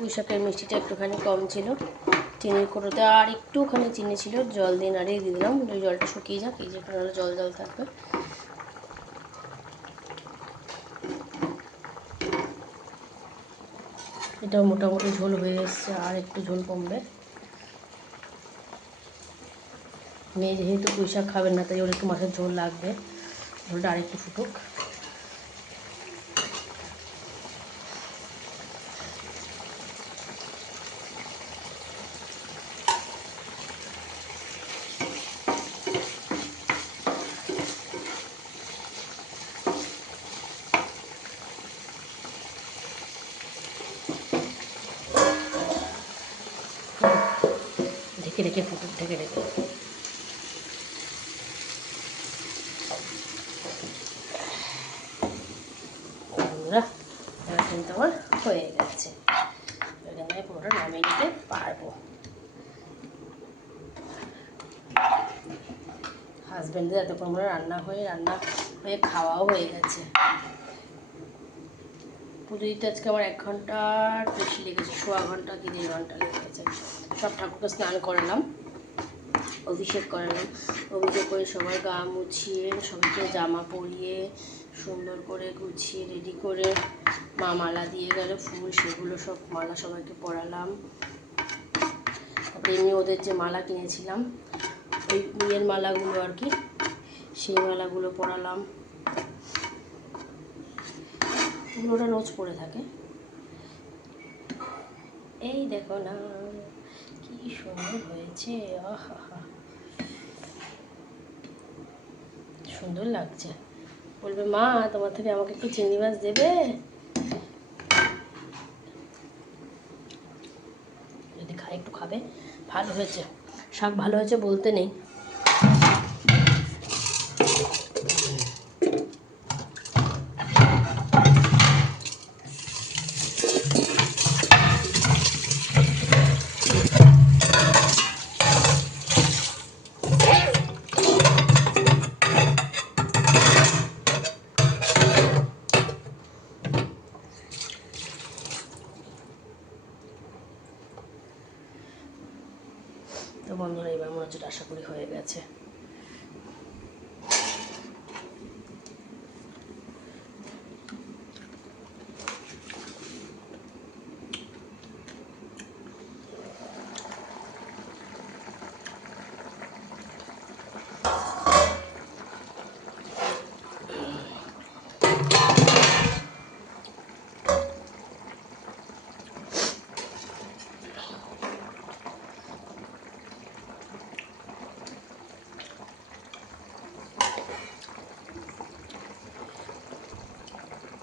পুঁই শাকের মিষ্টিটা একটুখানি কম ছিল, চিনির কোটোতে আর একটুখানি চিনি ছিল, জল দিয়ে নাড়িয়ে দিয়ে দিলাম। ওই জলটা শুকিয়ে যাক, এই যে একটু নাহলে জল জল থাকবে। এটাও মোটামুটি ঝোল হয়ে এসছে, আর একটু ঝোল কমবে। মেয়ে যেহেতু পুঁই শাক খাবেন না, তাই ওর একটু মাছের ঝোল লাগবে, ঝোলটা আরেকটু ফুটুক। ঢেকে ঢেকে ফুটুক, ঢেকে ঢেকে। বন্ধুরা এবার কিন্তু আমার হয়ে গেছে, এখানে আমি পুরোটা নামিয়ে নিতে পারবো। হাজব্যান্ডের এতক্ষণ করে রান্না হয়ে খাওয়াও হয়ে গেছে। পুজো দিতে আজকে আমার 1 ঘন্টার বেশি লেগেছে, 1.25 ঘন্টা কি 1.5 ঘন্টা লেগেছে। সব ঠাকুরকে স্নান করালাম, অভিষেক করালাম, অভিষেক করে সবার গা মুছিয়ে সবাইকে জামা পরিয়ে সুন্দর করে গুছিয়ে রেডি করে মা মালা দিয়ে গেল ফুল, সেগুলো সব মালা সবাইকে পরালাম। তারপরে এমনি ওদের যে মালা কিনেছিলাম, ওই বিয়ের মালাগুলো আর কি, সেই মালাগুলো পরালাম। ওরা রোজ পরে থাকে। এই দেখো না কি সুন্দর হয়েছে, আহা সুন্দর লাগছে। বলবে মা তোমার থেকে আমাকে একটু চিংড়ি মাছ দেবে? যদি খায় একটু খাবে। ভালো হয়েছে, শাক ভালো হয়েছে বলতে নেই। তো বন্ধুরা এবার মনে হচ্ছে আশা করি হয়ে গেছে।